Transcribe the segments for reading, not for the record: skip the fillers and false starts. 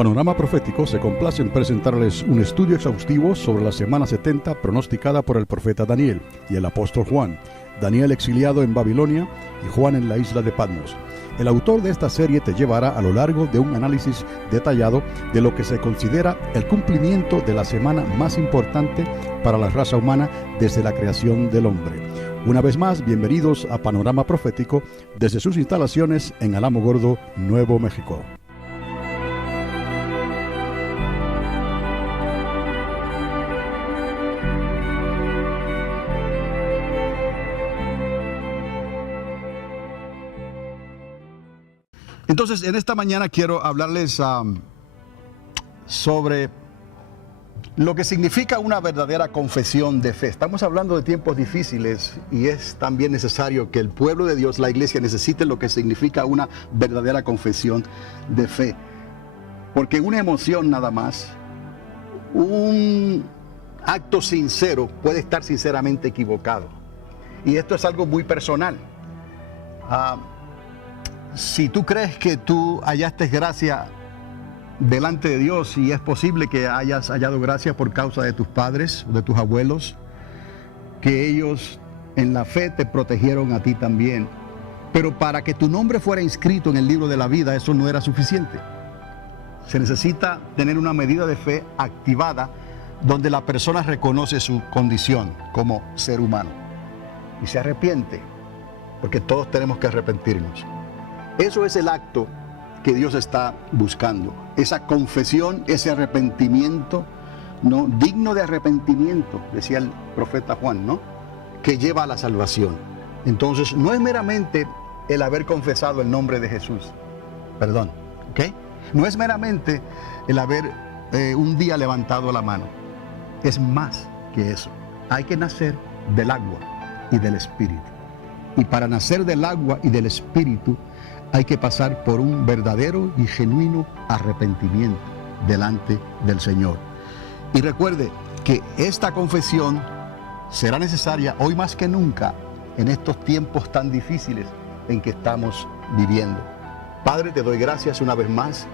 Panorama Profético se complace en presentarles un estudio exhaustivo sobre la semana 70 pronosticada por el profeta Daniel y el apóstol Juan, Daniel exiliado en Babilonia y Juan en la isla de Patmos. El autor de esta serie te llevará a lo largo de un análisis detallado de lo que se considera el cumplimiento de la semana más importante para la raza humana desde la creación del hombre. Una vez más, bienvenidos a Panorama Profético desde sus instalaciones en Alamogordo, Nuevo México. Entonces, en esta mañana quiero hablarles sobre lo que significa una verdadera confesión de fe. Estamos hablando de tiempos difíciles y es también necesario que el pueblo de Dios, la iglesia, necesite lo que significa una verdadera confesión de fe. Porque una emoción nada más, un acto sincero puede estar sinceramente equivocado. Y esto es algo muy personal. Si tú crees que tú hallaste gracia delante de Dios y es posible que hayas hallado gracia por causa de tus padres o de tus abuelos, que ellos en la fe te protegieron a ti también, pero para que tu nombre fuera inscrito en el libro de la vida, eso no era suficiente. Se necesita tener una medida de fe activada donde la persona reconoce su condición como ser humano y se arrepiente, porque todos tenemos que arrepentirnos. Eso es el acto que Dios está buscando, esa confesión, ese arrepentimiento, ¿no? Digno de arrepentimiento, decía el profeta Juan, ¿no? Que lleva a la salvación. Entonces, no es meramente el haber confesado el nombre de Jesús, perdón, ¿ok? No es meramente el haber un día levantado la mano, es más que eso. Hay que nacer del agua y del Espíritu. Y para nacer del agua y del Espíritu, hay que pasar por un verdadero y genuino arrepentimiento delante del Señor. Y recuerde que esta confesión será necesaria hoy más que nunca en estos tiempos tan difíciles en que estamos viviendo. Padre, te doy gracias una vez más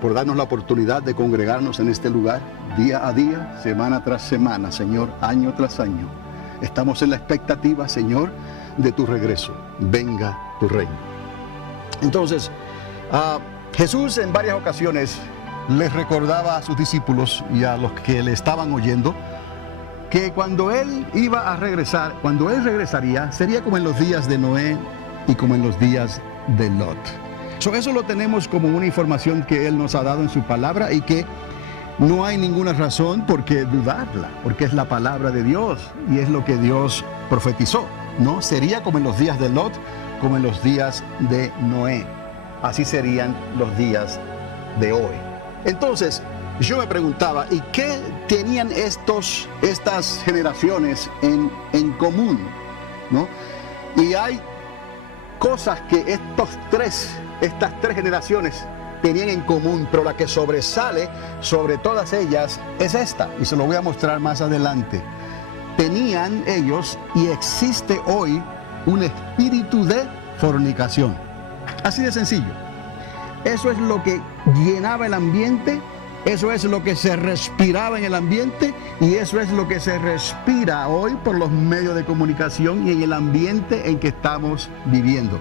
por darnos la oportunidad de congregarnos en este lugar día a día, semana tras semana, Señor, año tras año. Estamos en la expectativa, Señor, de tu regreso. Venga tu reino. Entonces, Jesús en varias ocasiones les recordaba a sus discípulos y a los que le estaban oyendo que cuando Él iba a regresar, cuando Él regresaría, sería como en los días de Noé y como en los días de Lot. Eso lo tenemos como una información que Él nos ha dado en su palabra y que no hay ninguna razón por qué dudarla, porque es la palabra de Dios y es lo que Dios profetizó, ¿no? Sería como en los días de Lot, como en los días de Noé. Así serían los días de hoy. Entonces, yo me preguntaba, ¿y qué tenían estas generaciones en común? ¿No? Y hay cosas que estas tres generaciones tenían en común, pero la que sobresale sobre todas ellas es esta, y se lo voy a mostrar más adelante. Tenían ellos, y existe hoy, un espíritu de fornicación. Así de sencillo. Eso es lo que llenaba el ambiente, eso es lo que se respiraba en el ambiente y eso es lo que se respira hoy por los medios de comunicación y en el ambiente en que estamos viviendo.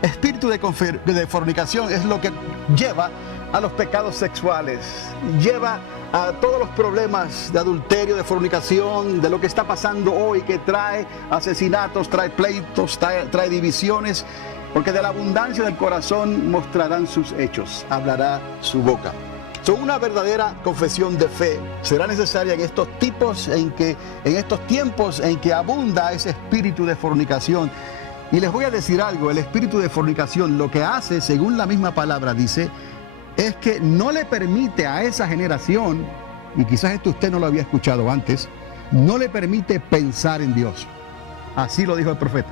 Espíritu de fornicación es lo que lleva a los pecados sexuales, lleva a todos los problemas de adulterio, de fornicación, de lo que está pasando hoy, que trae asesinatos, trae pleitos, trae divisiones, porque de la abundancia del corazón mostrarán sus hechos, hablará su boca. Una verdadera confesión de fe será necesaria en estos tiempos en que abunda ese espíritu de fornicación. Y les voy a decir algo, el espíritu de fornicación lo que hace, según la misma palabra dice, es que no le permite a esa generación, y quizás esto usted no lo había escuchado antes, no le permite pensar en Dios. Así lo dijo el profeta.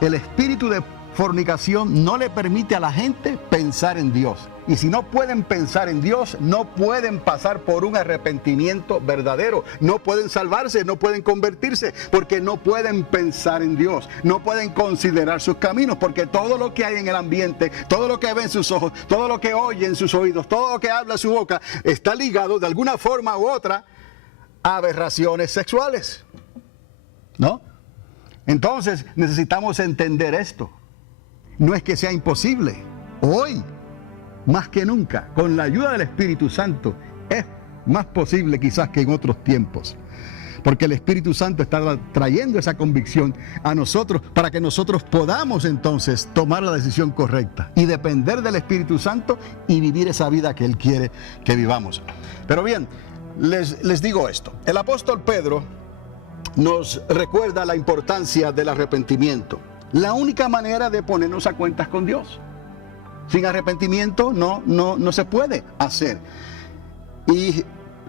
El espíritu de fornicación no le permite a la gente pensar en Dios. Y si no pueden pensar en Dios, no pueden pasar por un arrepentimiento verdadero. No pueden salvarse, no pueden convertirse, porque no pueden pensar en Dios. No pueden considerar sus caminos, porque todo lo que hay en el ambiente, todo lo que ven sus ojos, todo lo que oyen sus oídos, todo lo que habla su boca, está ligado de alguna forma u otra a aberraciones sexuales, ¿no? Entonces necesitamos entender esto. No es que sea imposible. Hoy, más que nunca, con la ayuda del Espíritu Santo, es más posible quizás que en otros tiempos. Porque el Espíritu Santo está trayendo esa convicción a nosotros para que nosotros podamos entonces tomar la decisión correcta y depender del Espíritu Santo y vivir esa vida que Él quiere que vivamos. Pero bien, les digo esto. El apóstol Pedro nos recuerda la importancia del arrepentimiento. La única manera de ponernos a cuentas con Dios. Sin arrepentimiento no se puede hacer. Y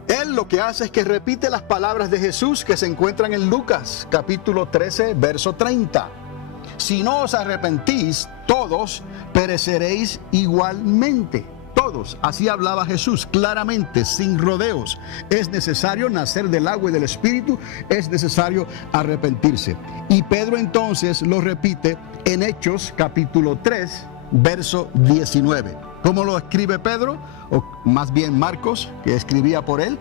él lo que hace es que repite las palabras de Jesús que se encuentran en Lucas, capítulo 13, verso 30. Si no os arrepentís, todos pereceréis igualmente. Todos, así hablaba Jesús claramente, sin rodeos. Es necesario nacer del agua y del Espíritu, es necesario arrepentirse. Y Pedro entonces lo repite en Hechos capítulo 3, verso 19. ¿Cómo lo escribe Pedro? O más bien Marcos, que escribía por él.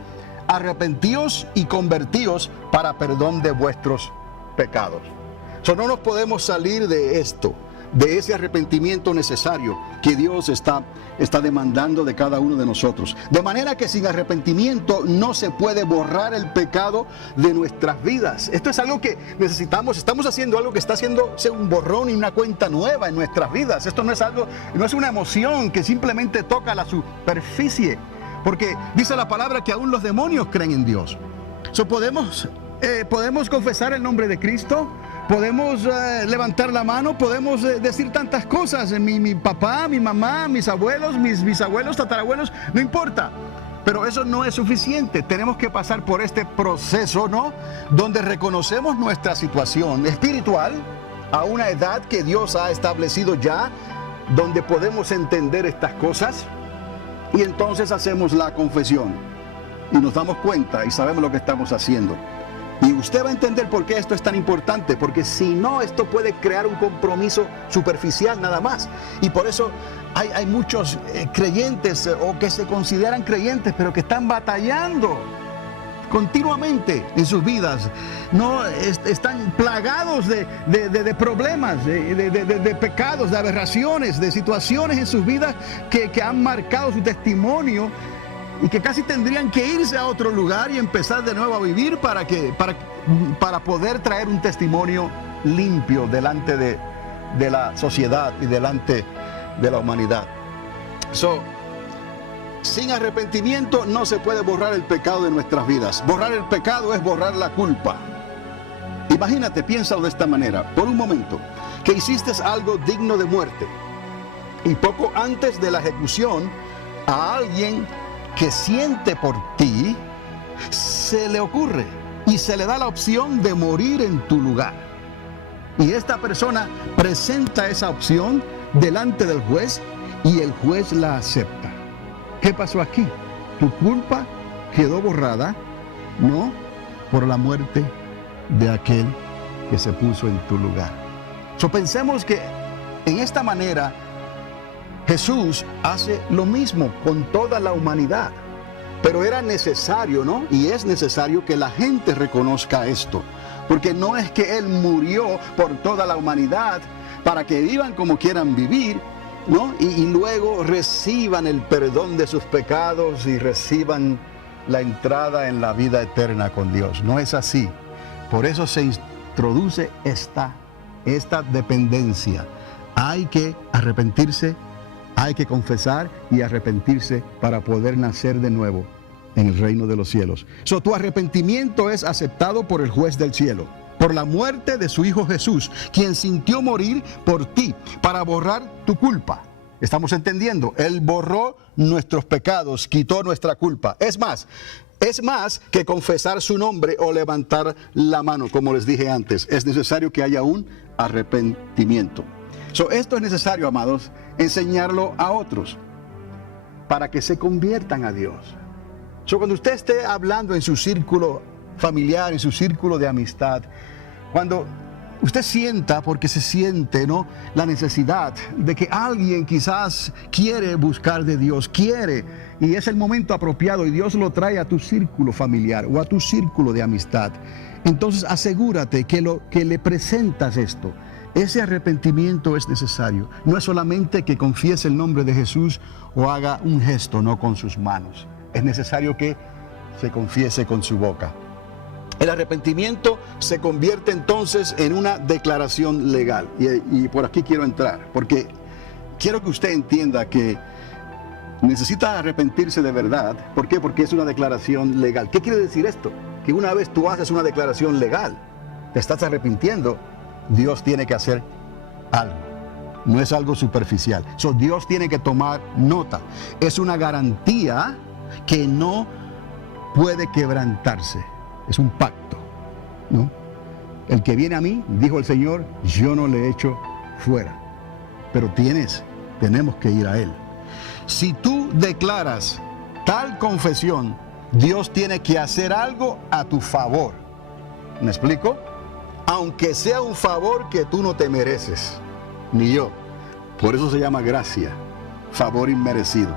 Arrepentíos y convertíos para perdón de vuestros pecados. No nos podemos salir de esto, de ese arrepentimiento necesario que Dios está demandando de cada uno de nosotros. De manera que sin arrepentimiento no se puede borrar el pecado de nuestras vidas. Esto es algo que necesitamos. Estamos haciendo algo que está haciéndose un borrón y una cuenta nueva en nuestras vidas. Esto no es algo, no es una emoción que simplemente toca la superficie. Porque dice la palabra que aún los demonios creen en Dios. Podemos confesar el nombre de Cristo. Podemos levantar la mano, podemos decir tantas cosas. Mi papá, mi mamá, mis abuelos, mis bisabuelos, tatarabuelos, no importa. Pero eso no es suficiente. Tenemos que pasar por este proceso, ¿no? Donde reconocemos nuestra situación espiritual a una edad que Dios ha establecido ya, donde podemos entender estas cosas. Y entonces hacemos la confesión. Y nos damos cuenta y sabemos lo que estamos haciendo. Y usted va a entender por qué esto es tan importante, porque si no, esto puede crear un compromiso superficial nada más. Y por eso hay muchos creyentes o que se consideran creyentes, pero que están batallando continuamente en sus vidas. No están plagados de problemas, de pecados, de aberraciones, de situaciones en sus vidas que han marcado su testimonio. Y que casi tendrían que irse a otro lugar y empezar de nuevo a vivir para poder traer un testimonio limpio delante de la sociedad y delante de la humanidad. Sin arrepentimiento no se puede borrar el pecado de nuestras vidas. Borrar el pecado es borrar la culpa. Imagínate, piénsalo de esta manera, por un momento, que hiciste algo digno de muerte y poco antes de la ejecución a alguien que siente por ti, se le ocurre y se le da la opción de morir en tu lugar. Y esta persona presenta esa opción delante del juez y el juez la acepta. ¿Qué pasó aquí? Tu culpa quedó borrada, no por la muerte de aquel que se puso en tu lugar. Pensemos que en esta manera Jesús hace lo mismo con toda la humanidad, pero era necesario, ¿no? Y es necesario que la gente reconozca esto, porque no es que Él murió por toda la humanidad para que vivan como quieran vivir, ¿no? Y luego reciban el perdón de sus pecados y reciban la entrada en la vida eterna con Dios. No es así. Por eso se introduce esta dependencia. Hay que arrepentirse. Hay que confesar y arrepentirse para poder nacer de nuevo en el reino de los cielos. Tu arrepentimiento es aceptado por el juez del cielo, por la muerte de su Hijo Jesús, quien sintió morir por ti para borrar tu culpa. ¿Estamos entendiendo? Él borró nuestros pecados, quitó nuestra culpa. Es más que confesar su nombre o levantar la mano, como les dije antes. Es necesario que haya un arrepentimiento. Esto es necesario, amados, enseñarlo a otros para que se conviertan a Dios. Cuando usted esté hablando en su círculo familiar, en su círculo de amistad, cuando usted sienta, porque se siente, ¿no?, la necesidad de que alguien quizás quiere buscar de Dios, y es el momento apropiado y Dios lo trae a tu círculo familiar o a tu círculo de amistad, entonces asegúrate que le presentas esto. Ese arrepentimiento es necesario. No es solamente que confiese el nombre de Jesús o haga un gesto, no con sus manos. Es necesario que se confiese con su boca. El arrepentimiento se convierte entonces en una declaración legal. Y por aquí quiero entrar, porque quiero que usted entienda que necesita arrepentirse de verdad. ¿Por qué? Porque es una declaración legal. ¿Qué quiere decir esto? Que una vez tú haces una declaración legal, te estás arrepintiendo, Dios tiene que hacer algo. No es algo superficial. Dios tiene que tomar nota. Es una garantía que no puede quebrantarse. Es un pacto, ¿no? El que viene a mí, dijo el Señor, yo no le echo fuera. Pero tenemos que ir a Él. Si tú declaras tal confesión, Dios tiene que hacer algo a tu favor. ¿Me explico? Aunque sea un favor que tú no te mereces, ni yo. Por eso se llama gracia, favor inmerecido.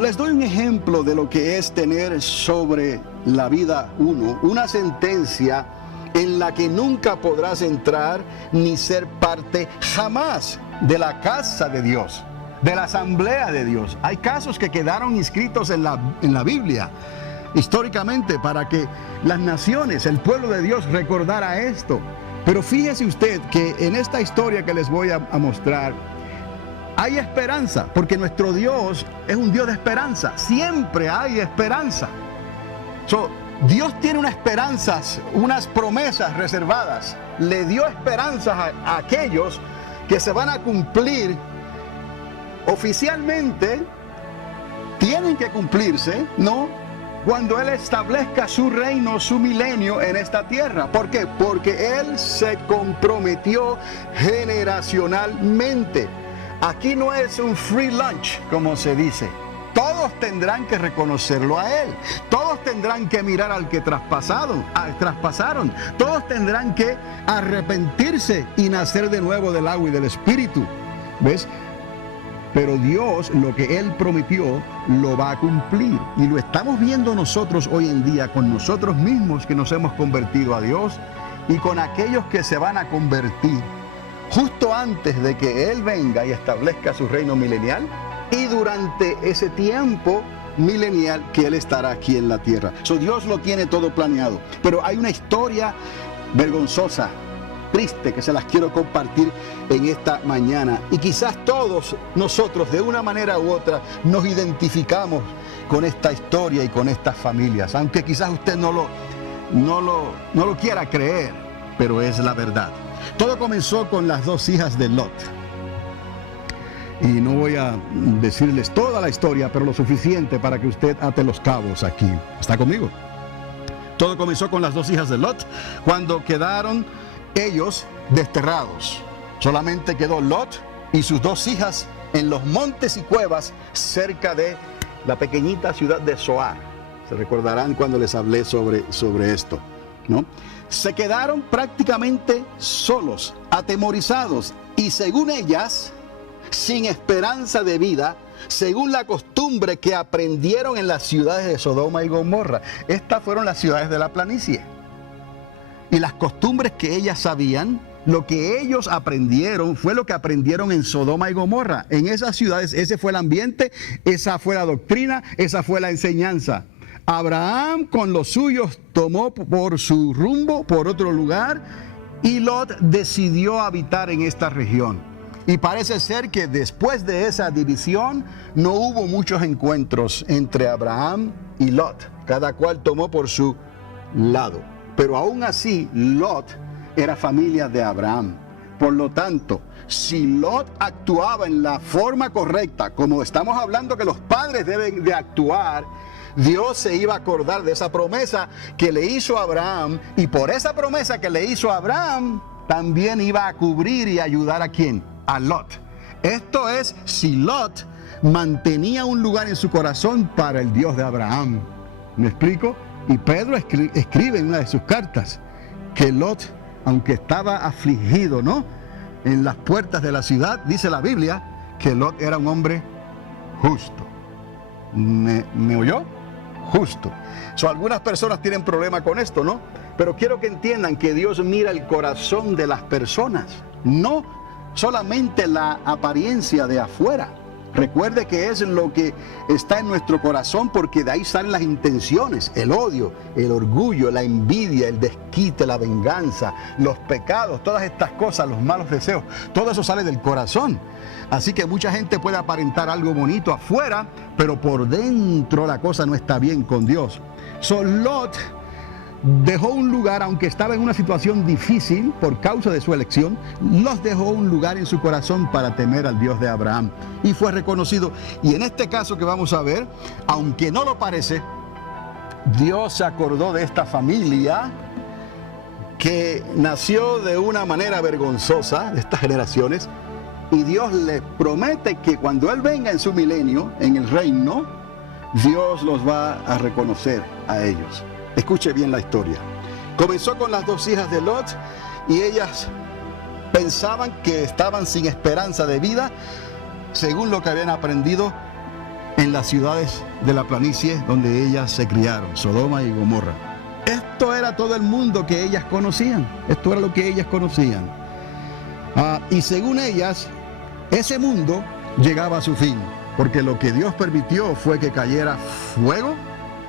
Les doy un ejemplo de lo que es tener sobre la vida una sentencia en la que nunca podrás entrar ni ser parte jamás de la casa de Dios, de la asamblea de Dios. Hay casos que quedaron inscritos en la Biblia históricamente para que las naciones, el pueblo de Dios recordara esto. Pero fíjese usted que en esta historia que les voy a mostrar hay esperanza, porque nuestro Dios es un Dios de esperanza. Siempre hay esperanza. Dios tiene unas esperanzas, unas promesas reservadas. Le dio esperanzas a aquellos que se van a cumplir oficialmente. Tienen que cumplirse, ¿no?, cuando Él establezca su reino, su milenio en esta tierra. ¿Por qué? Porque Él se comprometió generacionalmente. Aquí no es un free lunch, como se dice. Todos tendrán que reconocerlo a Él. Todos tendrán que mirar al que traspasaron. Todos tendrán que arrepentirse y nacer de nuevo del agua y del Espíritu. ¿Ves? Pero Dios, lo que Él prometió, lo va a cumplir. Y lo estamos viendo nosotros hoy en día con nosotros mismos que nos hemos convertido a Dios y con aquellos que se van a convertir justo antes de que Él venga y establezca su reino milenial y durante ese tiempo milenial que Él estará aquí en la tierra. Dios lo tiene todo planeado. Pero hay una historia vergonzosa, triste, que se las quiero compartir en esta mañana. Y quizás todos nosotros, de una manera u otra, nos identificamos con esta historia y con estas familias. Aunque quizás usted no lo quiera creer, pero es la verdad. Todo comenzó con las dos hijas de Lot. Y no voy a decirles toda la historia, pero lo suficiente para que usted ate los cabos aquí. ¿Está conmigo? Todo comenzó con las dos hijas de Lot, cuando quedaron ellos desterrados. Solamente quedó Lot y sus dos hijas en los montes y cuevas cerca de la pequeñita ciudad de Zoar. Se recordarán cuando les hablé sobre esto, ¿no? Se quedaron prácticamente solos, atemorizados y, según ellas, sin esperanza de vida, según la costumbre que aprendieron en las ciudades de Sodoma y Gomorra. Estas fueron las ciudades de la planicie. Y las costumbres que ellas sabían, lo que ellos aprendieron, fue lo que aprendieron en Sodoma y Gomorra. En esas ciudades, ese fue el ambiente, esa fue la doctrina, esa fue la enseñanza. Abraham con los suyos tomó por su rumbo, por otro lugar, y Lot decidió habitar en esta región. Y parece ser que después de esa división no hubo muchos encuentros entre Abraham y Lot. Cada cual tomó por su lado. Pero aún así, Lot era familia de Abraham. Por lo tanto, si Lot actuaba en la forma correcta, como estamos hablando que los padres deben de actuar, Dios se iba a acordar de esa promesa que le hizo a Abraham, y por esa promesa que le hizo a Abraham, también iba a cubrir y ayudar a ¿quién? a Lot. Esto es si Lot mantenía un lugar en su corazón para el Dios de Abraham. ¿Me explico? Y Pedro escribe en una de sus cartas que Lot, aunque estaba afligido, ¿no?, en las puertas de la ciudad, dice la Biblia que Lot era un hombre justo. ¿Me oyó? Justo. Algunas personas tienen problema con esto, ¿no? Pero quiero que entiendan que Dios mira el corazón de las personas, no solamente la apariencia de afuera. Recuerde que es lo que está en nuestro corazón, porque de ahí salen las intenciones, el odio, el orgullo, la envidia, el desquite, la venganza, los pecados, todas estas cosas, los malos deseos. Todo eso sale del corazón. Así que mucha gente puede aparentar algo bonito afuera, pero por dentro la cosa no está bien con Dios. Lot dejó un lugar, aunque estaba en una situación difícil por causa de su elección, Lot dejó un lugar en su corazón para temer al Dios de Abraham y fue reconocido. Y en este caso que vamos a ver, aunque no lo parece, Dios se acordó de esta familia que nació de una manera vergonzosa, de estas generaciones, y Dios les promete que cuando Él venga en su milenio, en el reino, Dios los va a reconocer a ellos. Escuche bien la historia. Comenzó con las dos hijas de Lot y ellas pensaban que estaban sin esperanza de vida, según lo que habían aprendido en las ciudades de la planicie donde ellas se criaron, Sodoma y Gomorra. Esto era todo el mundo que ellas conocían. Esto era lo que ellas conocían. Y según ellas, ese mundo llegaba a su fin, porque lo que Dios permitió fue que cayera fuego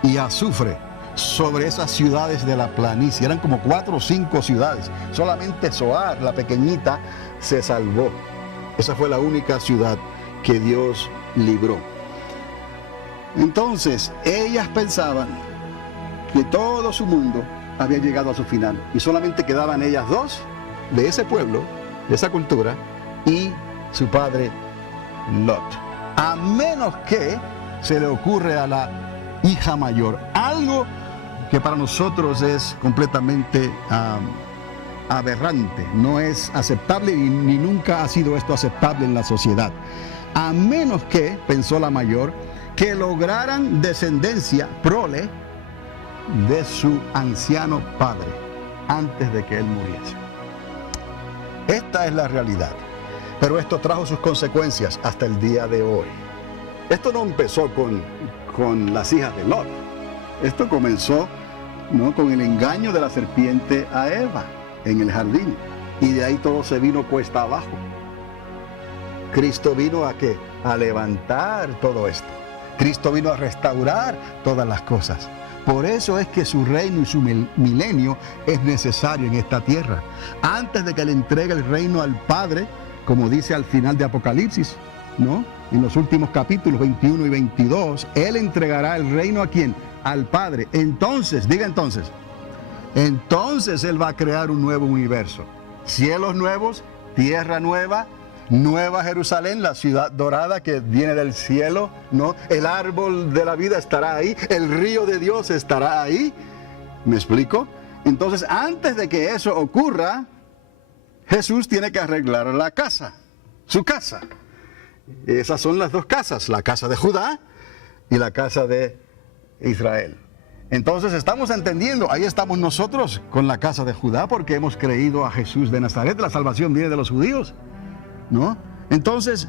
y azufre sobre esas ciudades de la planicie. Eran como 4 o 5 ciudades. Solamente Zoar, la pequeñita, se salvó. Esa fue la única ciudad que Dios libró. Entonces, ellas pensaban que todo su mundo había llegado a su final y solamente quedaban ellas dos de ese pueblo, de esa cultura, y su padre Lot. A menos que se le ocurre a la hija mayor algo que para nosotros es completamente aberrante, no es aceptable ni nunca ha sido esto aceptable en la sociedad. A menos que, pensó la mayor, que lograran descendencia, prole, de su anciano padre, antes de que él muriese. Esta es la realidad, pero esto trajo sus consecuencias hasta el día de hoy. Esto no empezó con las hijas de Lot. Esto comenzó, ¿no?, con el engaño de la serpiente a Eva en el jardín. Y de ahí todo se vino cuesta abajo. Cristo vino ¿a qué? A levantar todo esto. Cristo vino a restaurar todas las cosas. Por eso es que su reino y su milenio es necesario en esta tierra. Antes de que le entregue el reino al Padre, como dice al final de Apocalipsis, ¿no?, en los últimos capítulos 21 y 22, Él entregará el reino ¿a quién? Al Padre. Entonces, diga entonces Él va a crear un nuevo universo. Cielos nuevos, tierra nueva, Nueva Jerusalén, la ciudad dorada que viene del cielo, ¿no? El árbol de la vida estará ahí, el río de Dios estará ahí. ¿Me explico? Entonces, antes de que eso ocurra, Jesús tiene que arreglar la casa, su casa. Esas son las dos casas, la casa de Judá y la casa de Israel. Entonces estamos entendiendo, ahí estamos nosotros con la casa de Judá porque hemos creído a Jesús de Nazaret, la salvación viene de los judíos, ¿no? Entonces,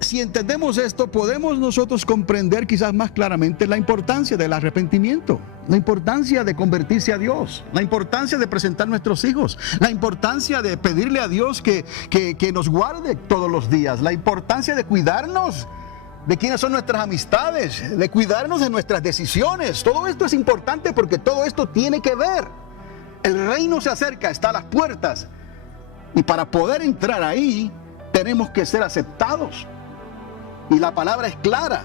si entendemos esto, podemos nosotros comprender quizás más claramente la importancia del arrepentimiento, la importancia de convertirse a Dios, la importancia de presentar nuestros hijos, la importancia de pedirle a Dios que nos guarde todos los días, la importancia de cuidarnos de quiénes son nuestras amistades, de cuidarnos de nuestras decisiones. Todo esto es importante porque todo esto tiene que ver. El reino se acerca, está a las puertas. Y para poder entrar ahí, tenemos que ser aceptados. Y la palabra es clara,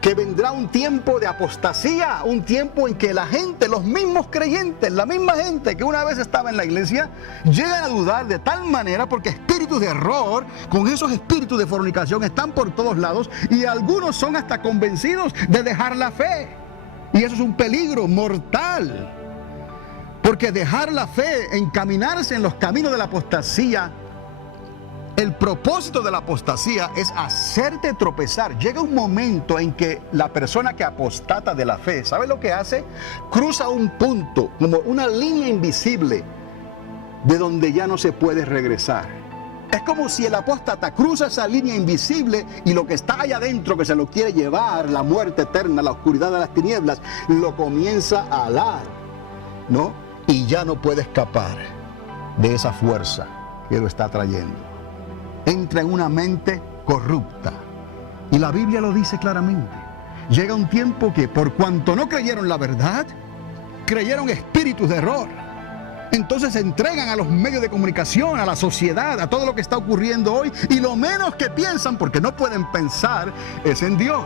que vendrá un tiempo de apostasía, un tiempo en que la gente, los mismos creyentes, la misma gente que una vez estaba en la iglesia, llegan a dudar de tal manera porque espíritus de error, con esos espíritus de fornicación están por todos lados y algunos son hasta convencidos de dejar la fe. Y eso es un peligro mortal. Porque dejar la fe, encaminarse en los caminos de la apostasía, El propósito de la apostasía es hacerte tropezar. Llega un momento en que la persona que apostata de la fe, ¿sabe lo que hace? Cruza un punto, como una línea invisible, de donde ya no se puede regresar. Es como si el apóstata cruza esa línea invisible y lo que está allá adentro, que se lo quiere llevar, la muerte eterna, la oscuridad de las tinieblas, lo comienza a alar, ¿no? Y ya no puede escapar de esa fuerza que lo está trayendo. Entra en una mente corrupta. Y la Biblia lo dice claramente. Llega un tiempo que por cuanto no creyeron la verdad, creyeron espíritus de error. Entonces se entregan a los medios de comunicación, a la sociedad, a todo lo que está ocurriendo hoy, y lo menos que piensan, porque no pueden pensar, es en Dios.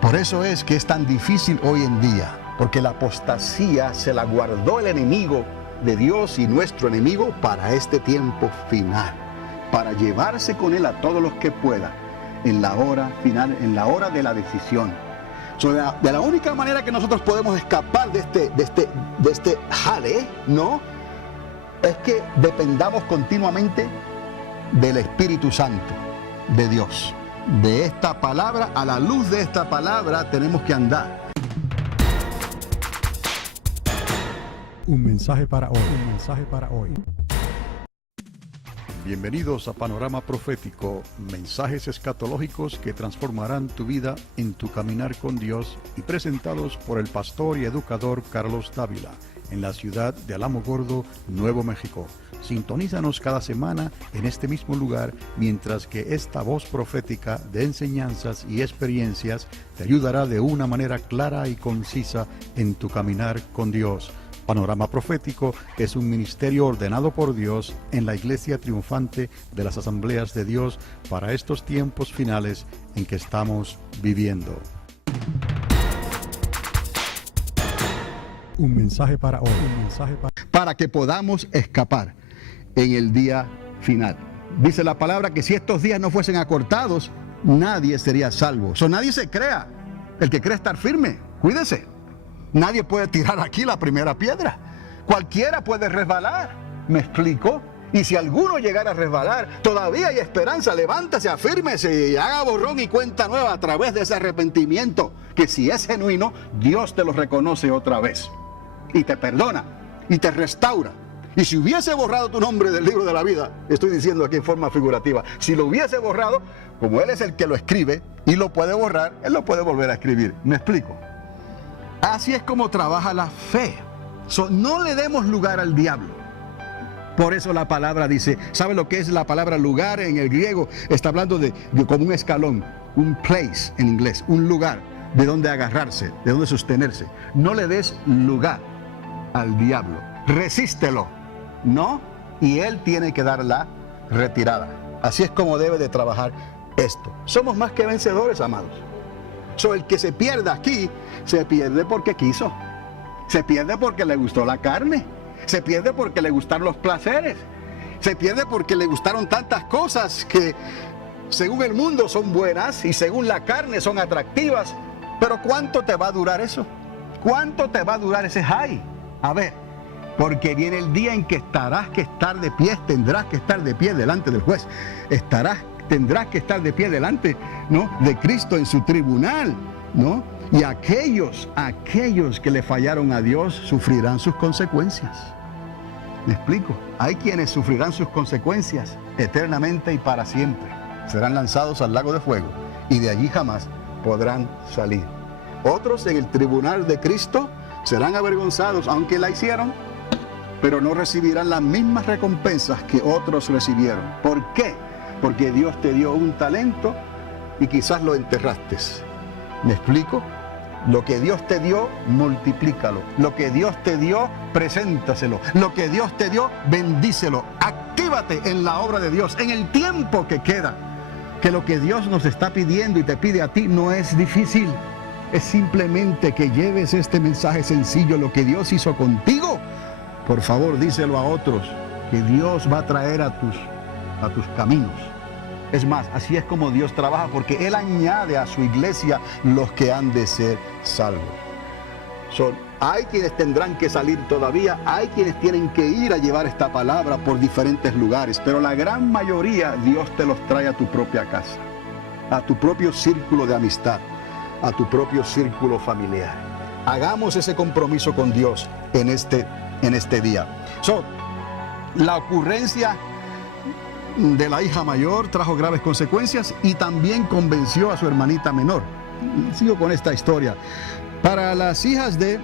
Por eso es que es tan difícil hoy en día, porque la apostasía se la guardó el enemigo de Dios y nuestro enemigo para este tiempo final, para llevarse con él a todos los que pueda en la hora final, en la hora de la decisión. De la única manera que nosotros podemos escapar de este jale, ¿no? Es que dependamos continuamente del Espíritu Santo de Dios. De esta palabra, a la luz de esta palabra tenemos que andar. Un mensaje para hoy, un mensaje para hoy. Bienvenidos a Panorama Profético, mensajes escatológicos que transformarán tu vida en tu caminar con Dios, y presentados por el pastor y educador Carlos Dávila, en la ciudad de Alamogordo, Nuevo México. Sintonízanos cada semana en este mismo lugar, mientras que esta voz profética de enseñanzas y experiencias te ayudará de una manera clara y concisa en tu caminar con Dios. Panorama Profético es un ministerio ordenado por Dios en la Iglesia Triunfante de las Asambleas de Dios para estos tiempos finales en que estamos viviendo. Un mensaje para hoy, un mensaje para que podamos escapar en el día final. Dice la palabra que si estos días no fuesen acortados, nadie sería salvo. Nadie se crea. El que cree estar firme, cuídese. Nadie puede tirar aquí la primera piedra. Cualquiera puede resbalar. ¿Me explico? Y si alguno llegara a resbalar, todavía hay esperanza. Levántase, afírmese y haga borrón y cuenta nueva a través de ese arrepentimiento, que si es genuino, Dios te lo reconoce otra vez. Y te perdona y te restaura. Y si hubiese borrado tu nombre del libro de la vida, estoy diciendo aquí en forma figurativa, si lo hubiese borrado, como Él es el que lo escribe y lo puede borrar, Él lo puede volver a escribir. ¿Me explico? Así es como trabaja la fe. No le demos lugar al diablo. Por eso la palabra dice, ¿sabe lo que es la palabra lugar en el griego? Está hablando de como un escalón, un place en inglés, un lugar de donde agarrarse, de donde sostenerse. No le des lugar al diablo. Resístelo, ¿no? Y él tiene que dar la retirada. Así es como debe de trabajar esto. Somos más que vencedores, amados. El que se pierda aquí, se pierde porque quiso. Se pierde porque le gustó la carne. Se pierde porque le gustaron los placeres. Se pierde porque le gustaron tantas cosas que según el mundo son buenas y según la carne son atractivas. Pero ¿cuánto te va a durar eso? ¿Cuánto te va a durar ese high? A ver, porque viene el día en que tendrás que estar de pie delante del juez. Tendrás que estar de pie delante, ¿no?, de Cristo en su tribunal, ¿no? Y aquellos que le fallaron a Dios sufrirán sus consecuencias. ¿Me explico? Hay quienes sufrirán sus consecuencias eternamente y para siempre. Serán lanzados al lago de fuego y de allí jamás podrán salir. Otros en el tribunal de Cristo serán avergonzados, aunque la hicieron, pero no recibirán las mismas recompensas que otros recibieron. ¿Por qué? Porque Dios te dio un talento y quizás lo enterraste. ¿Me explico? Lo que Dios te dio, multiplícalo. Lo que Dios te dio, preséntaselo. Lo que Dios te dio, bendícelo. Actívate en la obra de Dios, en el tiempo que queda. Que lo que Dios nos está pidiendo y te pide a ti no es difícil. Es simplemente que lleves este mensaje sencillo, lo que Dios hizo contigo. Por favor, díselo a otros, que Dios va a traer a tus caminos. Es más, así es como Dios trabaja, porque Él añade a su iglesia los que han de ser salvos. Hay quienes tendrán que salir todavía, hay quienes tienen que ir a llevar esta palabra por diferentes lugares, pero la gran mayoría Dios te los trae a tu propia casa, a tu propio círculo de amistad, a tu propio círculo familiar. Hagamos ese compromiso con Dios en este día. La ocurrencia de la hija mayor trajo graves consecuencias y también convenció a su hermanita menor. Sigo con esta historia. Para las hijas de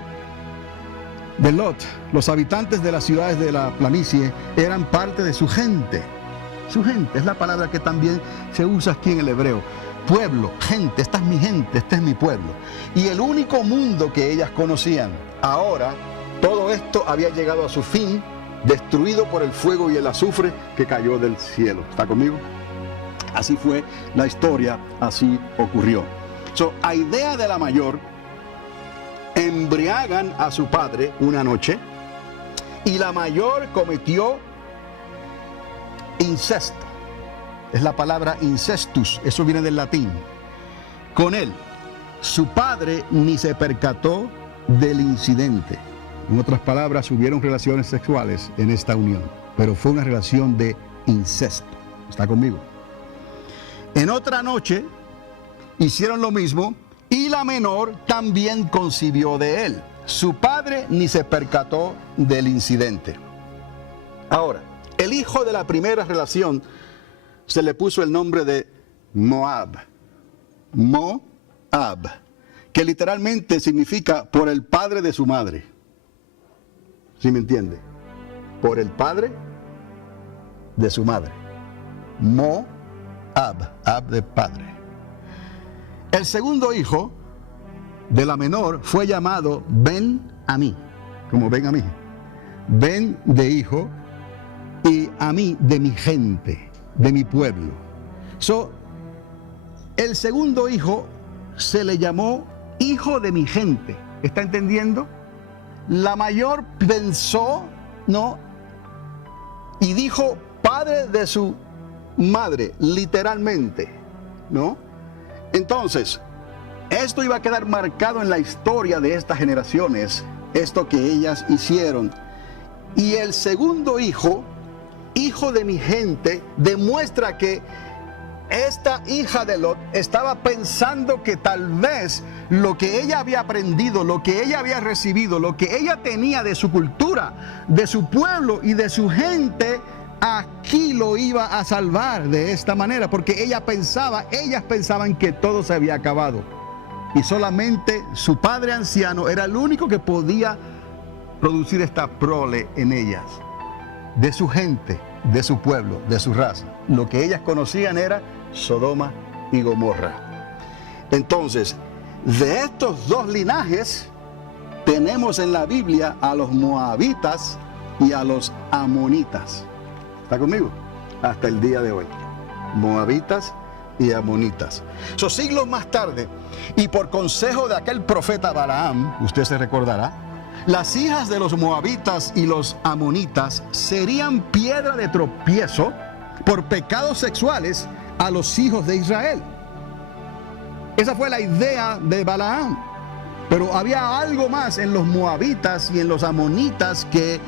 Lot, los habitantes de las ciudades de la planicie eran parte de su gente. Su gente es la palabra que también se usa aquí en el hebreo. Pueblo, gente, esta es mi gente, este es mi pueblo. Y el único mundo que ellas conocían. Ahora, todo esto había llegado a su fin, destruido por el fuego y el azufre que cayó del cielo. ¿Está conmigo? Así fue la historia, así ocurrió. A idea de la mayor, embriagan a su padre una noche y la mayor cometió incesto. Es la palabra incestus, eso viene del latín. Con él, su padre ni se percató del incidente. En otras palabras, hubieron relaciones sexuales en esta unión, pero fue una relación de incesto. ¿Está conmigo? En otra noche hicieron lo mismo y la menor también concibió de él. Su padre ni se percató del incidente. Ahora, el hijo de la primera relación se le puso el nombre de Moab. Moab, que literalmente significa por el padre de su madre. ¿Sí me entiende? Por el padre de su madre. Moab, ab de padre. El segundo hijo de la menor fue llamado Ben-Amí, como Ben-Amí. Ben de hijo y Amí de mi gente, de mi pueblo. El segundo hijo se le llamó hijo de mi gente. ¿Está entendiendo? La mayor pensó, ¿no? Y dijo padre de su madre, literalmente, ¿no? Entonces, esto iba a quedar marcado en la historia de estas generaciones, esto que ellas hicieron. Y el segundo hijo, hijo de mi gente, demuestra que esta hija de Lot estaba pensando que tal vez lo que ella había aprendido, lo que ella había recibido, lo que ella tenía de su cultura, de su pueblo y de su gente, aquí lo iba a salvar de esta manera, porque ellas pensaban que todo se había acabado y solamente su padre anciano era el único que podía producir esta prole en ellas, de su gente, de su pueblo, de su raza. Lo que ellas conocían era Sodoma y Gomorra. Entonces, de estos dos linajes tenemos en la Biblia a los moabitas y a los amonitas. ¿Está conmigo? Hasta el día de hoy. Moabitas y amonitas. Siglos más tarde, y por consejo de aquel profeta Balaam, usted se recordará, las hijas de los moabitas y los amonitas serían piedra de tropiezo por pecados sexuales a los hijos de Israel. Esa fue la idea de Balaam. Pero había algo más en los moabitas y en los amonitas que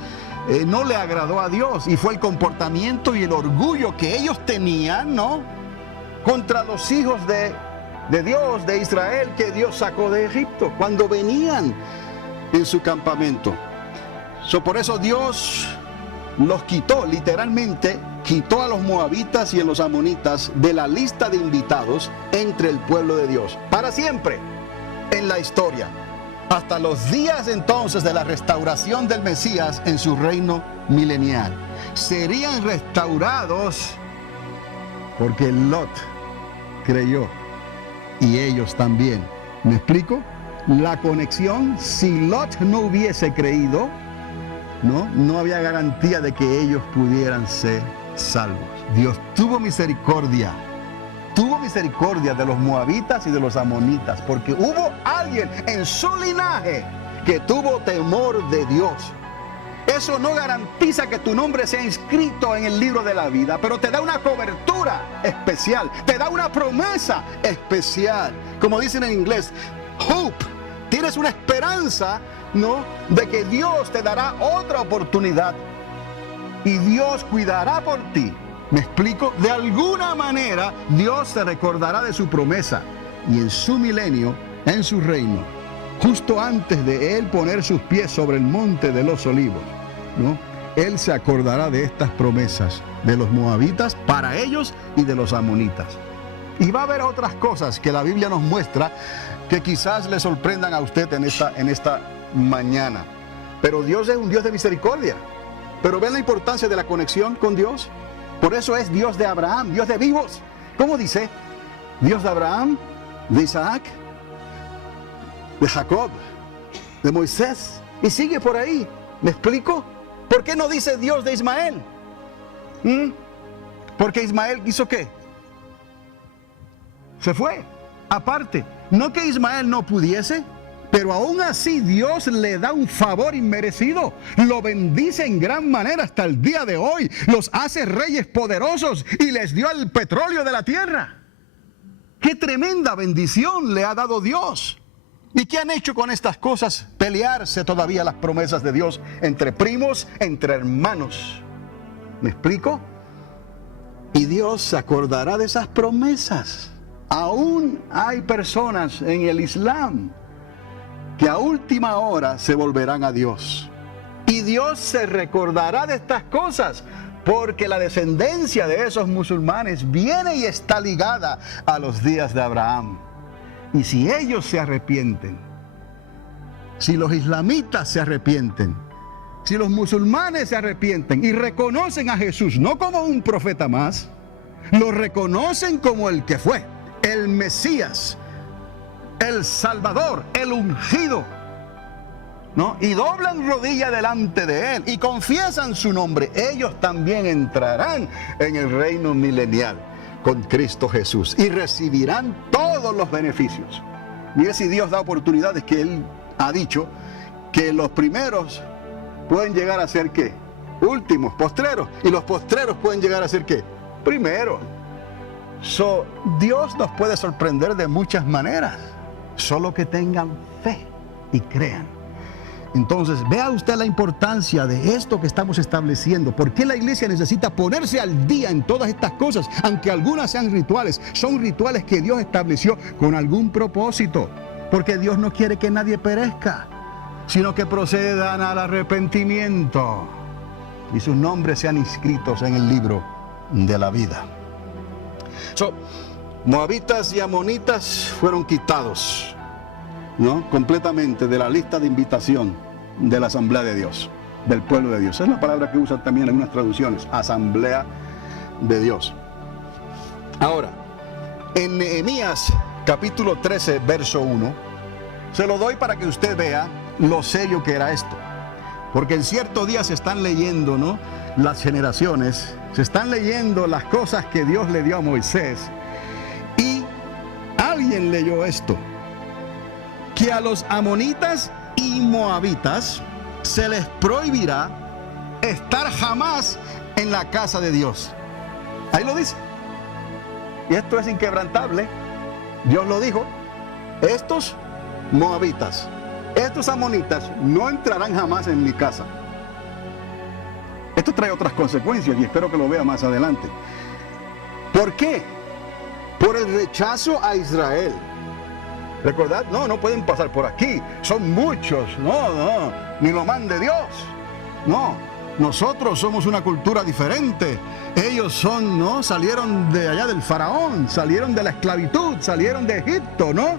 no le agradó a Dios, y fue el comportamiento y el orgullo que ellos tenían, ¿no?, contra los hijos de Dios, de Israel, que Dios sacó de Egipto cuando venían en su campamento. Por eso Dios los quitó, literalmente quitó a los moabitas y a los amonitas de la lista de invitados entre el pueblo de Dios, para siempre en la historia, hasta los días entonces de la restauración del Mesías en su reino milenial. Serían restaurados porque Lot creyó y ellos también. ¿Me explico? La conexión, si Lot no hubiese creído, no había garantía de que ellos pudieran ser salvos. Dios tuvo misericordia de los moabitas y de los amonitas, porque hubo alguien en su linaje que tuvo temor de Dios. Eso no garantiza que tu nombre sea inscrito en el libro de la vida, pero te da una cobertura especial, te da una promesa especial. Como dicen en inglés, hope, tienes una esperanza, ¿no?, de que Dios te dará otra oportunidad y Dios cuidará por ti. ¿Me explico? De alguna manera Dios se recordará de su promesa y en su milenio, en su reino, justo antes de Él poner sus pies sobre el monte de los olivos, ¿no?, Él se acordará de estas promesas de los moabitas para ellos y de los amonitas. Y va a haber otras cosas que la Biblia nos muestra que quizás le sorprendan a usted en esta mañana. Pero Dios es un Dios de misericordia. Pero ven la importancia de la conexión con Dios. Por eso es Dios de Abraham, Dios de vivos. ¿Cómo dice? Dios de Abraham, de Isaac, de Jacob, de Moisés. Y sigue por ahí. ¿Me explico? ¿Por qué no dice Dios de Ismael? Porque Ismael hizo ¿qué? Se fue. Aparte, no que Ismael no pudiese, pero aún así Dios le da un favor inmerecido. Lo bendice en gran manera hasta el día de hoy. Los hace reyes poderosos y les dio el petróleo de la tierra. ¡Qué tremenda bendición le ha dado Dios! ¿Y qué han hecho con estas cosas? Pelearse todavía las promesas de Dios entre primos, entre hermanos. ¿Me explico? Y Dios se acordará de esas promesas. Aún hay personas en el Islam que a última hora se volverán a Dios. Y Dios se recordará de estas cosas, porque la descendencia de esos musulmanes viene y está ligada a los días de Abraham. Y si ellos se arrepienten, si los islamitas se arrepienten, si los musulmanes se arrepienten y reconocen a Jesús no como un profeta más, lo reconocen como el que fue, el Mesías, el Salvador, el ungido, ¿no?, y doblan rodilla delante de Él y confiesan su nombre, ellos también entrarán en el reino milenial con Cristo Jesús y recibirán todos los beneficios. Mire si Dios da oportunidades, que Él ha dicho que los primeros pueden llegar a ser ¿qué? Últimos, postreros, y los postreros pueden llegar a ser ¿qué? Primeros. Dios nos puede sorprender de muchas maneras, solo que tengan fe y crean. Entonces, vea usted la importancia de esto que estamos estableciendo. ¿Por qué la iglesia necesita ponerse al día en todas estas cosas? Aunque algunas sean rituales, son rituales que Dios estableció con algún propósito. Porque Dios no quiere que nadie perezca, sino que procedan al arrepentimiento y sus nombres sean inscritos en el libro de la vida. Moabitas y amonitas fueron quitados, ¿no?, completamente de la lista de invitación de la asamblea de Dios, del pueblo de Dios. Esa es la palabra que usan también en algunas traducciones, asamblea de Dios. Ahora, en Nehemías capítulo 13, verso 1, se lo doy para que usted vea lo serio que era esto. Porque en cierto día se están leyendo, ¿no?, las generaciones, se están leyendo las cosas que Dios le dio a Moisés, y alguien leyó esto: que a los amonitas y moabitas se les prohibirá estar jamás en la casa de Dios. Ahí lo dice. Y esto es inquebrantable. Dios lo dijo. Estos moabitas, estos amonitas no entrarán jamás en mi casa. Esto trae otras consecuencias y espero que lo vea más adelante. ¿Por qué? Por el rechazo a Israel. ¿Recordad? No pueden pasar por aquí. Son muchos. No, ni lo mande Dios. No, nosotros somos una cultura diferente. Ellos salieron de allá del faraón, salieron de la esclavitud, salieron de Egipto, ¿no?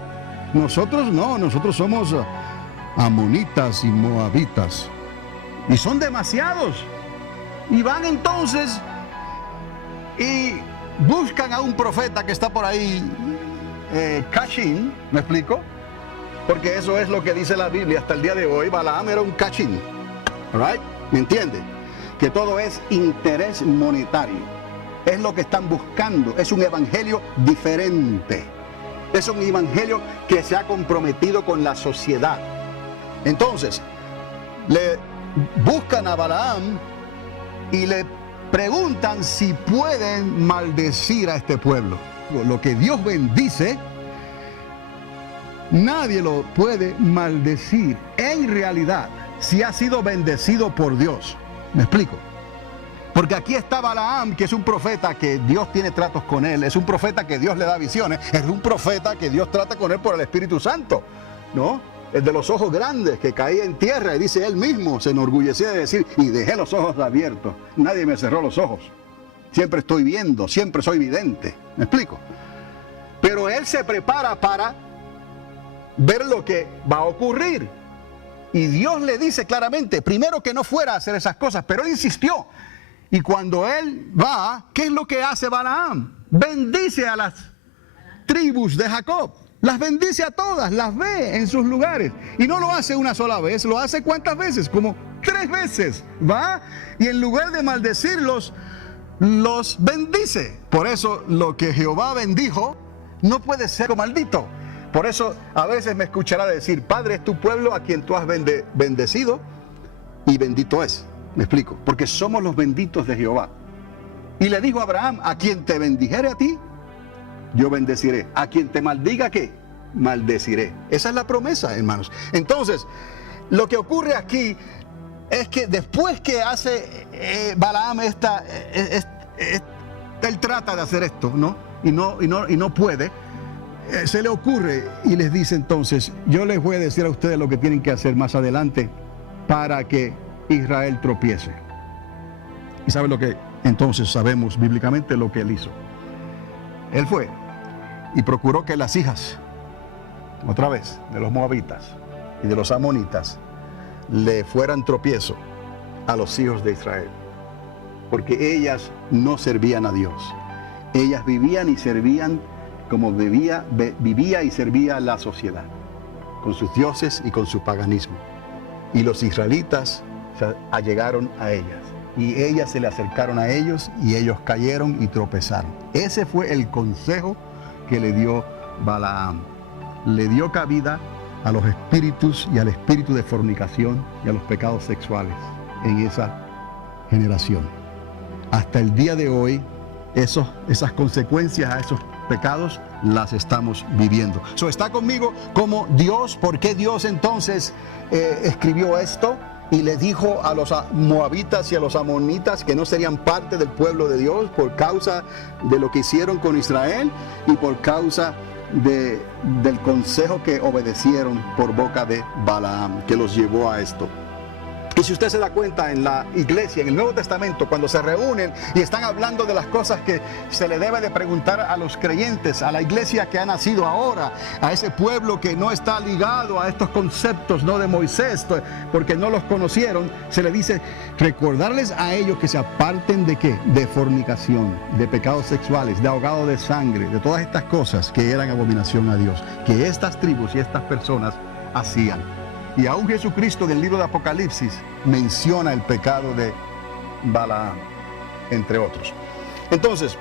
Nosotros no, nosotros somos amonitas y moabitas. Y son demasiados. Y van entonces y buscan a un profeta que está por ahí, cachín, ¿me explico? Porque eso es lo que dice la Biblia hasta el día de hoy. Balaam era un cachín, right? ¿Me entiende? Que todo es interés monetario. Es lo que están buscando. Es un evangelio diferente. Es un evangelio que se ha comprometido con la sociedad. Entonces, le buscan a Balaam y le preguntan si pueden maldecir a este pueblo. Lo que Dios bendice nadie lo puede maldecir en realidad si ha sido bendecido por Dios. ¿Me explico? Porque aquí está Balaam, que es un profeta que Dios tiene tratos con él, es un profeta que Dios le da visiones, es un profeta que Dios trata con él por el Espíritu Santo, ¿no? El de los ojos grandes, que caía en tierra, y dice él mismo, se enorgullecía de decir, y dejé los ojos abiertos, nadie me cerró los ojos, siempre estoy viendo, siempre soy vidente. ¿Me explico? Pero él se prepara para ver lo que va a ocurrir. Y Dios le dice claramente, primero que no fuera a hacer esas cosas, pero él insistió. Y cuando él va, ¿qué es lo que hace Balaam? Bendice a las tribus de Jacob. Las bendice a todas, las ve en sus lugares. Y no lo hace una sola vez, lo hace ¿cuántas veces? Como 3 veces. Va y en lugar de maldecirlos, los bendice. Por eso lo que Jehová bendijo no puede ser maldito. Por eso a veces me escuchará decir, Padre es tu pueblo a quien tú has bendecido y bendito es. Me explico, porque somos los benditos de Jehová. Y le dijo a Abraham, a quien te bendijere a ti, yo bendeciré. A quien te maldiga, ¿qué? Maldeciré. Esa es la promesa, hermanos. Entonces, lo que ocurre aquí es que después que hace Balaam él trata de hacer esto, ¿no? Y no puede. Se le ocurre y les dice entonces, yo les voy a decir a ustedes lo que tienen que hacer más adelante para que Israel tropiece. Y sabe lo que entonces sabemos bíblicamente lo que él hizo. Él fue y procuró que las hijas, otra vez, de los moabitas y de los amonitas, le fueran tropiezo a los hijos de Israel. Porque ellas no servían a Dios. Ellas vivían y servían como vivía y servía la sociedad, con sus dioses y con su paganismo. Y los israelitas se allegaron a ellas, y ellas se le acercaron a ellos, y ellos cayeron y tropezaron. Ese fue el consejo que le dio Balaam. Le dio cabida a los espíritus y al espíritu de fornicación y a los pecados sexuales en esa generación. Hasta el día de hoy, esas consecuencias a esos pecados las estamos viviendo. Está conmigo como Dios. ¿Por qué Dios entonces escribió esto y le dijo a los moabitas y a los amonitas que no serían parte del pueblo de Dios por causa de lo que hicieron con Israel y por causa del consejo que obedecieron por boca de Balaam, que los llevó a esto? Y si usted se da cuenta en la iglesia, en el Nuevo Testamento, cuando se reúnen y están hablando de las cosas que se le debe de preguntar a los creyentes, a la iglesia que ha nacido ahora, a ese pueblo que no está ligado a estos conceptos, no de Moisés, porque no los conocieron, se le dice recordarles a ellos que se aparten de ¿qué? De fornicación, de pecados sexuales, de ahogado de sangre, de todas estas cosas que eran abominación a Dios, que estas tribus y estas personas hacían. Y aún Jesucristo en el libro de Apocalipsis menciona el pecado de Balaam, entre otros. Entonces,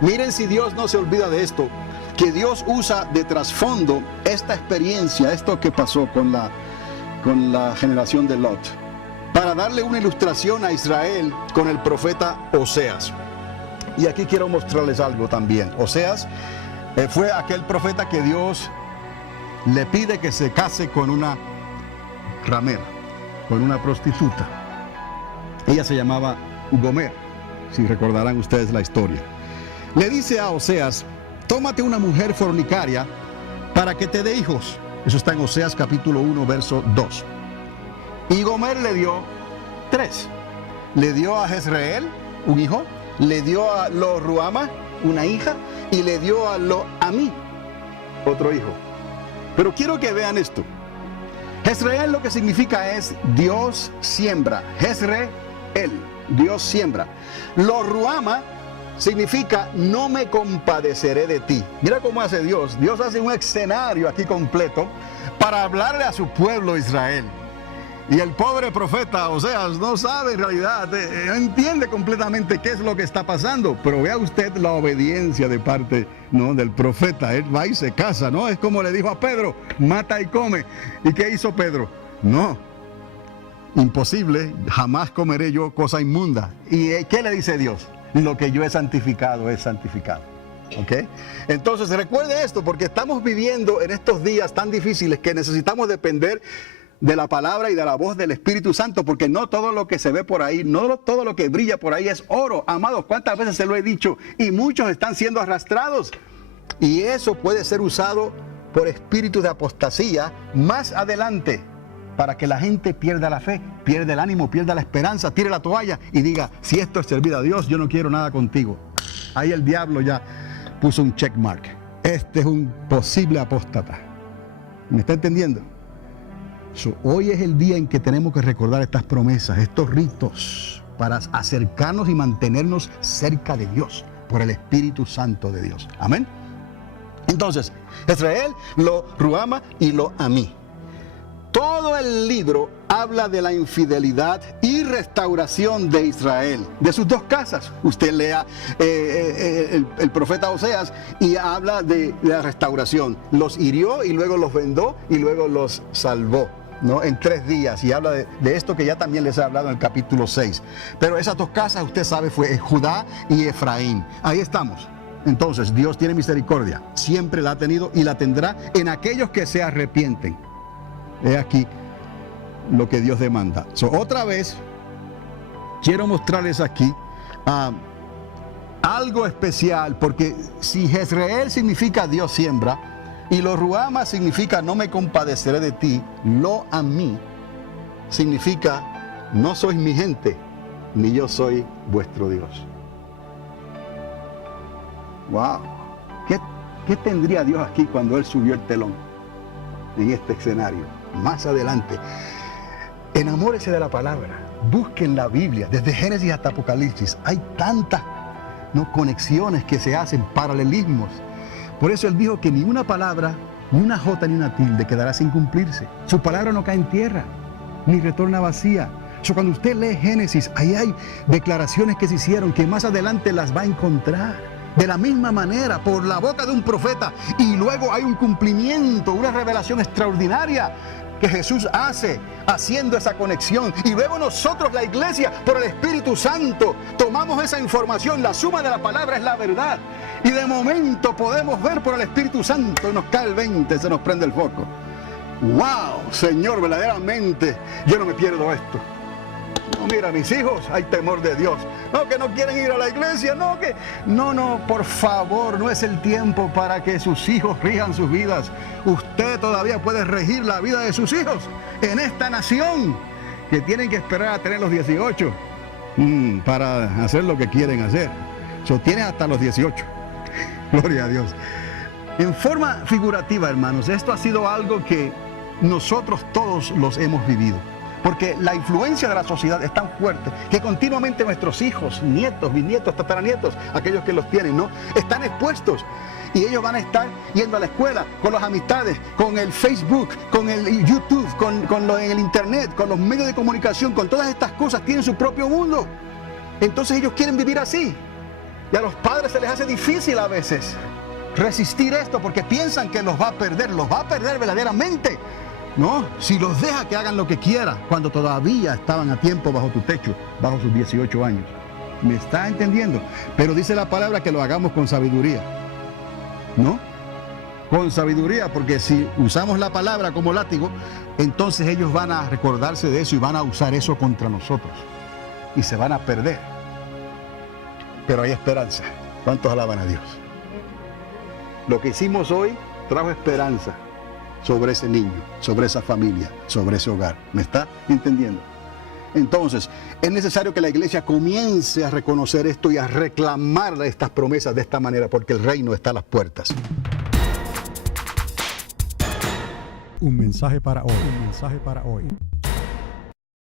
miren si Dios no se olvida de esto, que Dios usa de trasfondo esta experiencia, esto que pasó con la generación de Lot, para darle una ilustración a Israel con el profeta Oseas. Y aquí quiero mostrarles algo también. Oseas fue aquel profeta que Dios le pide que se case con una ramera, con una prostituta. Ella se llamaba Gomer, si recordarán ustedes la historia. Le dice a Oseas, tómate una mujer fornicaria para que te dé hijos. Eso está en Oseas capítulo 1, verso 2. Y Gomer le dio 3. Le dio a Jezreel un hijo, le dio a Lo-Ruama una hija, y le dio a Lo-Amí otro hijo. Pero quiero que vean esto. Jezreel lo que significa es Dios siembra. Jezreel, Dios siembra. Lo-Ruama significa no me compadeceré de ti. Mira cómo hace Dios. Dios hace un escenario aquí completo para hablarle a su pueblo Israel. Y el pobre profeta Oseas no sabe en realidad, no entiende completamente qué es lo que está pasando. Pero vea usted la obediencia de parte, ¿no?, del profeta. Él va y se casa, ¿no? Es como le dijo a Pedro, mata y come. ¿Y qué hizo Pedro? No, imposible, jamás comeré yo cosa inmunda. ¿Y qué le dice Dios? Lo que yo he santificado es santificado. ¿Ok? Entonces recuerde esto, porque estamos viviendo en estos días tan difíciles que necesitamos depender de la palabra y de la voz del Espíritu Santo, porque no todo lo que se ve por ahí, no todo lo que brilla por ahí es oro. Amados, ¿cuántas veces se lo he dicho? Y muchos están siendo arrastrados. Y eso puede ser usado por espíritus de apostasía más adelante, para que la gente pierda la fe, pierda el ánimo, pierda la esperanza, tire la toalla y diga, si esto es servir a Dios, yo no quiero nada contigo. Ahí el diablo ya puso un checkmark. Este es un posible apóstata. ¿Me está entendiendo? Hoy es el día en que tenemos que recordar estas promesas, estos ritos, para acercarnos y mantenernos cerca de Dios, por el Espíritu Santo de Dios. Amén. Entonces, Israel, lo Ruama y lo Amí. Todo el libro habla de la infidelidad y restauración de Israel, de sus dos casas. Usted lea el profeta Oseas y habla de la restauración. Los hirió y luego los vendó y luego los salvó, ¿no? En 3 días. Y habla de esto que ya también les he hablado en el capítulo 6. Pero esas dos casas, usted sabe, fue Judá y Efraín. Ahí estamos. Entonces, Dios tiene misericordia. Siempre la ha tenido y la tendrá en aquellos que se arrepienten. He aquí lo que Dios demanda. Otra vez, quiero mostrarles aquí algo especial, porque si Jezreel significa Dios siembra, y lo Ruama significa no me compadeceré de ti, lo Amí significa no sois mi gente, ni yo soy vuestro Dios. Wow, ¿qué tendría Dios aquí cuando Él subió el telón en este escenario? Más adelante, enamórese de la palabra, busquen la Biblia, desde Génesis hasta Apocalipsis. Hay tantas conexiones que se hacen, paralelismos. Por eso Él dijo que ni una palabra, ni una jota, ni una tilde quedará sin cumplirse. Su palabra no cae en tierra, ni retorna vacía. Cuando usted lee Génesis, ahí hay declaraciones que se hicieron que más adelante las va a encontrar. De la misma manera, por la boca de un profeta, y luego hay un cumplimiento, una revelación extraordinaria que Jesús hace, haciendo esa conexión. Y luego nosotros, la iglesia, por el Espíritu Santo, tomamos esa información. La suma de la palabra es la verdad. Y de momento podemos ver por el Espíritu Santo, y nos cae el 20, se nos prende el foco. ¡Wow! Señor, verdaderamente, yo no me pierdo esto. No, mira, mis hijos, hay temor de Dios. No, que no quieren ir a la iglesia, no, por favor, no es el tiempo para que sus hijos rijan sus vidas. Usted todavía puede regir la vida de sus hijos en esta nación, que tienen que esperar a tener los 18 para hacer lo que quieren hacer. Tienes hasta los 18. Gloria a Dios. En forma figurativa, hermanos, esto ha sido algo que nosotros todos los hemos vivido. Porque la influencia de la sociedad es tan fuerte que continuamente nuestros hijos, nietos, bisnietos, tataranietos, aquellos que los tienen, están expuestos. Y ellos van a estar yendo a la escuela, con las amistades, con el Facebook, con el YouTube, con en el Internet, con los medios de comunicación, con todas estas cosas, tienen su propio mundo. Entonces ellos quieren vivir así. Y a los padres se les hace difícil a veces resistir esto, porque piensan que los va a perder verdaderamente. No, si los deja que hagan lo que quieran, cuando todavía estaban a tiempo bajo tu techo, bajo sus 18 años. ¿Me está entendiendo? Pero dice la palabra que lo hagamos con sabiduría. ¿No? Con sabiduría, porque si usamos la palabra como látigo, entonces ellos van a recordarse de eso y van a usar eso contra nosotros. Y se van a perder. Pero hay esperanza. ¿Cuántos alaban a Dios? Lo que hicimos hoy trajo esperanza sobre ese niño, sobre esa familia, sobre ese hogar. ¿Me está entendiendo? Entonces, es necesario que la iglesia comience a reconocer esto y a reclamar estas promesas de esta manera, porque el reino está a las puertas. Un mensaje para hoy.